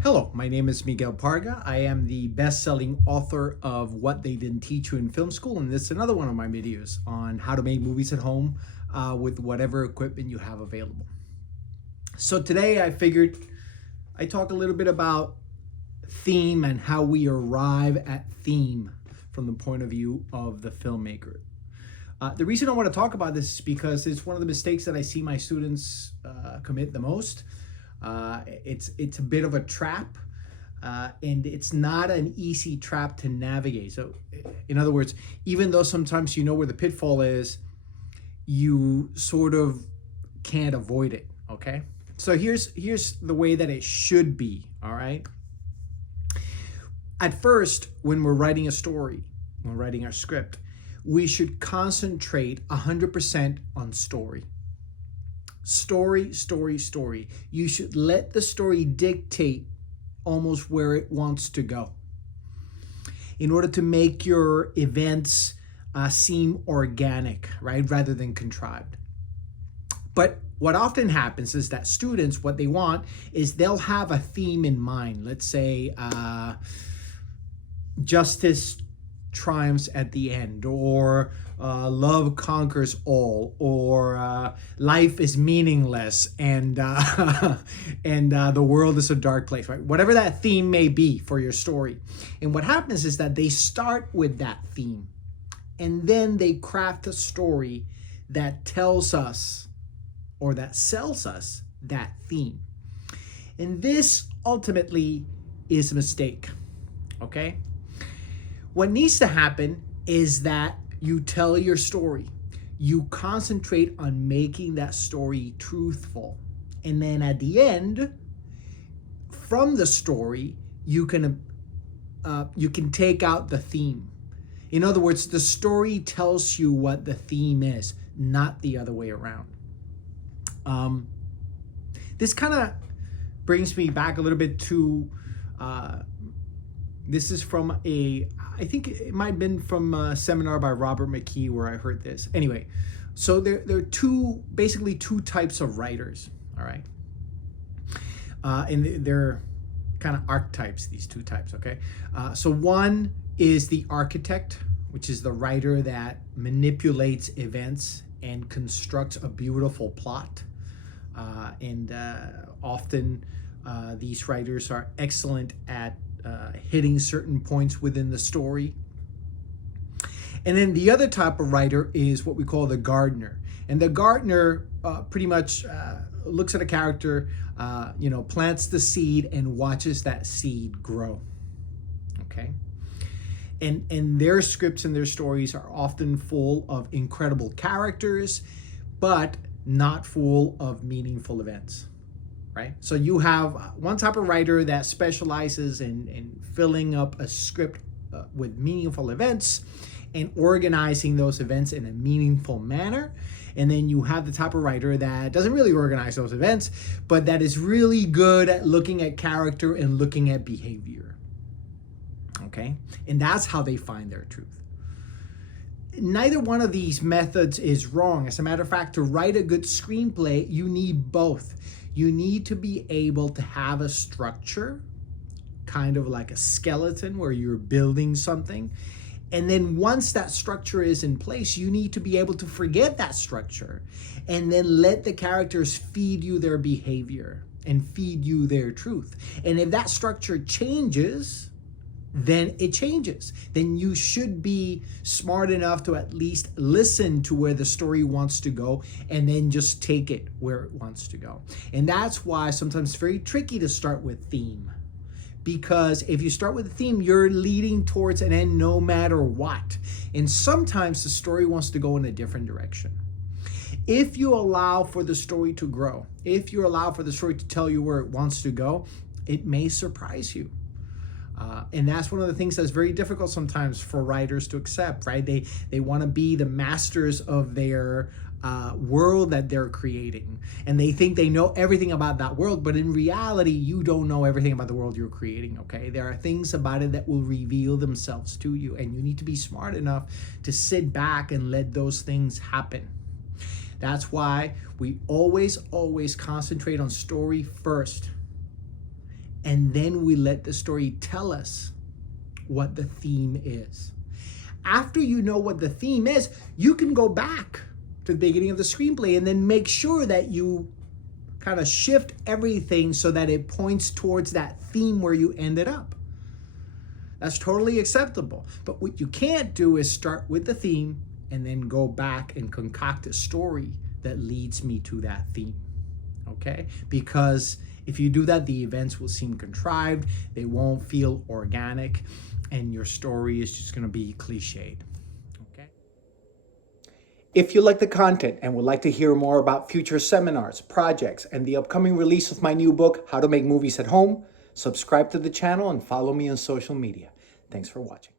Hello, my name is Miguel Parga. I am the best-selling author of What They Didn't Teach You in Film School, and this is another one of my videos on how to make movies at home with whatever equipment you have available. So today I figured I'd talk a little bit about theme and how we arrive at theme from the point of view of the filmmaker. The reason I want to talk about this is because it's one of the mistakes that I see my students commit the most. It's a bit of a trap, and it's not an easy trap to navigate. So, in other words, even though sometimes you know where the pitfall is, you sort of can't avoid it. Okay, so here's the way that it should be. All right. At first, when we're writing a story, when we're writing our script, we should concentrate 100% on story. Story, story, story. You should let the story dictate almost where it wants to go in order to make your events seem organic, right, rather than contrived. But what often happens is that students, what they want is they'll have a theme in mind. Let's say justice triumphs at the end, or love conquers all, or life is meaningless, and the world is a dark place, right? Whatever that theme may be for your story. And what happens is that they start with that theme, and then they craft a story that tells us or that sells us that theme. And this ultimately is a mistake, okay? What needs to happen is that you tell your story. You concentrate on making that story truthful. And then at the end, from the story, you can take out the theme. In other words, the story tells you what the theme is, not the other way around. This kind of brings me back a little bit to this is from I think it might have been from a seminar by Robert McKee where I heard this. Anyway, so there are basically two types of writers, all right? And they're kind of archetypes, these two types, okay? So one is the architect, which is the writer that manipulates events and constructs a beautiful plot. And often these writers are excellent at hitting certain points within the story. And then the other type of writer is what we call the gardener. And the gardener pretty much looks at a character, plants the seed and watches that seed grow. Okay? And their scripts and their stories are often full of incredible characters, but not full of meaningful events. Right? So you have one type of writer that specializes in filling up a script with meaningful events and organizing those events in a meaningful manner. And then you have the type of writer that doesn't really organize those events, but that is really good at looking at character and looking at behavior. Okay? And that's how they find their truth. Neither one of these methods is wrong. As a matter of fact, to write a good screenplay, you need both. You need to be able to have a structure, kind of like a skeleton where you're building something. And then once that structure is in place, you need to be able to forget that structure and then let the characters feed you their behavior and feed you their truth. And if that structure changes, then it changes. Then you should be smart enough to at least listen to where the story wants to go and then just take it where it wants to go. And that's why sometimes it's very tricky to start with theme. Because if you start with a theme, you're leading towards an end no matter what. And sometimes the story wants to go in a different direction. If you allow for the story to grow, if you allow for the story to tell you where it wants to go, it may surprise you. And that's one of the things that's very difficult sometimes for writers to accept, right? They want to be the masters of their world that they're creating. And they think they know everything about that world, but in reality, you don't know everything about the world you're creating, okay? There are things about it that will reveal themselves to you, and you need to be smart enough to sit back and let those things happen. That's why we always concentrate on story first. and then we let the story tell us what the theme is. After you know what the theme is, you can go back to the beginning of the screenplay and then make sure that you kind of shift everything so that it points towards that theme where you ended up. That's totally acceptable. But what you can't do is start with the theme and then go back and concoct a story that leads me to that theme. Okay? Because if you do that, the events will seem contrived, they won't feel organic, and your story is just going to be cliched. Okay? If you like the content and would like to hear more about future seminars, projects, and the upcoming release of my new book, How to Make Movies at Home, subscribe to the channel and follow me on social media. Thanks for watching.